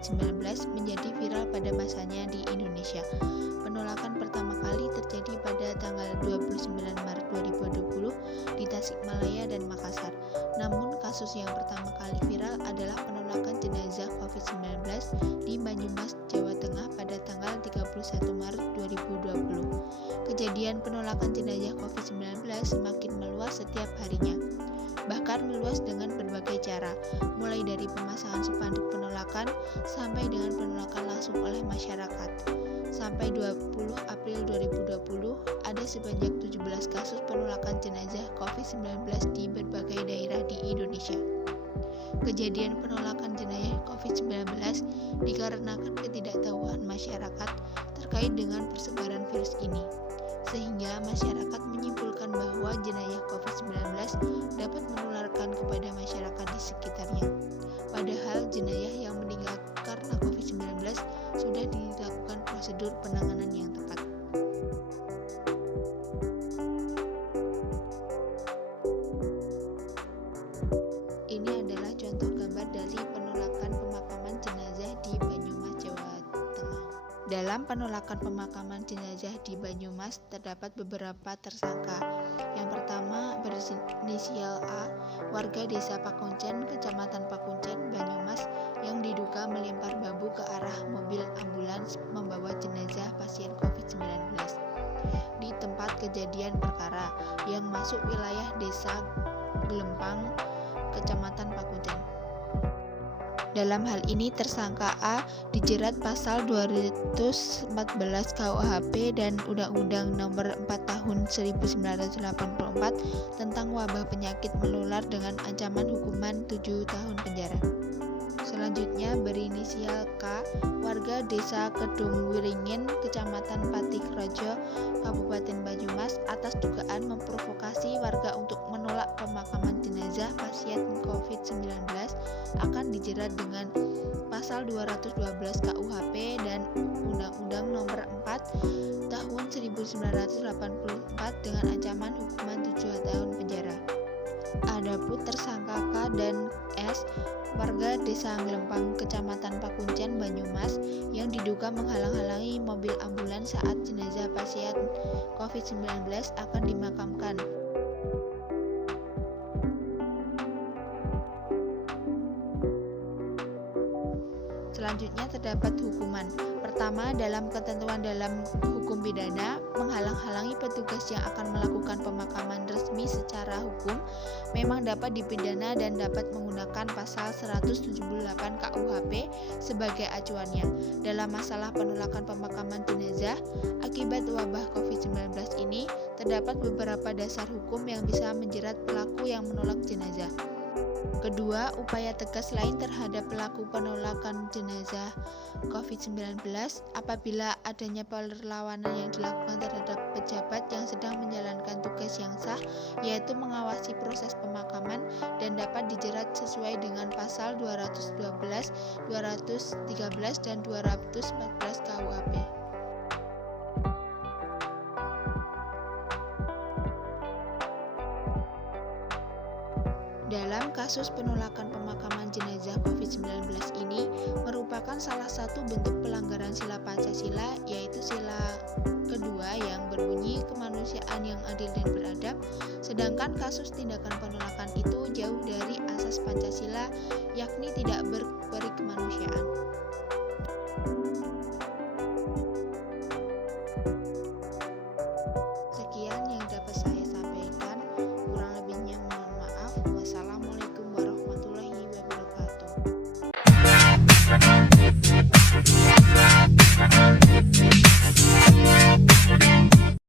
COVID-19 menjadi viral pada masanya di Indonesia. Penolakan pertama kali terjadi pada tanggal 29 Maret 2020 di Tasikmalaya dan Makassar. Namun, kasus yang pertama kali viral adalah penolakan jenazah COVID-19 di Banyumas, Jawa Tengah pada tanggal 31 Maret 2020. Kejadian penolakan jenazah COVID-19 semakin meluas setiap harinya. Bahkan meluas dengan berbagai cara, mulai dari pemasangan spanduk penolakan sampai dengan penolakan langsung oleh masyarakat. Sampai 20 April 2020, ada sebanyak 17 kasus penolakan jenazah COVID-19 di berbagai daerah di Indonesia. Kejadian penolakan jenazah COVID-19 dikarenakan ketidaktahuan masyarakat terkait dengan persebaran virus ini, sehingga masyarakat menyimpulkan bahwa jenazah COVID-19 dapat menularkan kepada masyarakat di sekitarnya. Padahal jenazah yang meninggal karena COVID-19 sudah dilakukan prosedur penanganan yang tepat. Ini adalah contoh gambar dari penolakan pemakaman jenazah di Banyumas, Jawa Tengah. Dalam penolakan pemakaman jenazah di Banyumas terdapat beberapa tersangka. Yang pertama berinisial A, warga desa Pakuncen, kecamatan Pakuncen, Banyumas, yang diduga melempar bambu ke arah mobil ambulans membawa jenazah pasien COVID-19 di tempat kejadian perkara yang masuk wilayah desa Gelempang, kecamatan Pakuncen. Dalam hal ini tersangka A dijerat pasal 214 KUHP dan Undang-Undang Nomor 4 Tahun 1984 tentang wabah penyakit menular dengan ancaman hukuman 7 tahun penjara. Selanjutnya berinisial K, warga desa Kedung Wiringin, kecamatan Patikrejo, Kabupaten Banyumas, atas dugaan memprovokasi warga untuk menolak pemakaman jenazah pasien COVID-19 akan dijerat dengan pasal 212 KUHP dan Undang-Undang Nomor 4 Tahun 1984 dengan ancaman hukuman 7 tahun penjara. Adapun tersangka K dan S, warga desa Gelempang, kecamatan Pakuncen, Banyumas, yang diduga menghalang-halangi mobil ambulans saat jenazah pasien COVID-19 akan dimakamkan. Selanjutnya terdapat hukuman. Pertama, dalam ketentuan dalam hukum pidana, menghalang-halangi petugas yang akan melakukan pemakaman resmi secara hukum memang dapat dipidana dan dapat menggunakan pasal 178 KUHP sebagai acuannya. Dalam masalah penolakan pemakaman jenazah akibat wabah COVID-19 ini, terdapat beberapa dasar hukum yang bisa menjerat pelaku yang menolak jenazah. Kedua, upaya tegas lain terhadap pelaku penolakan jenazah COVID-19 apabila adanya perlawanan yang dilakukan terhadap pejabat yang sedang menjalankan tugas yang sah, yaitu mengawasi proses pemakaman dan dapat dijerat sesuai dengan pasal 212, 213, dan 214 KUHP. Dalam kasus penolakan pemakaman jenazah COVID-19 ini merupakan salah satu bentuk pelanggaran sila Pancasila, yaitu sila kedua yang berbunyi kemanusiaan yang adil dan beradab, sedangkan kasus tindakan penolakan itu jauh dari asas Pancasila, yakni tidak berperi kemanusiaan.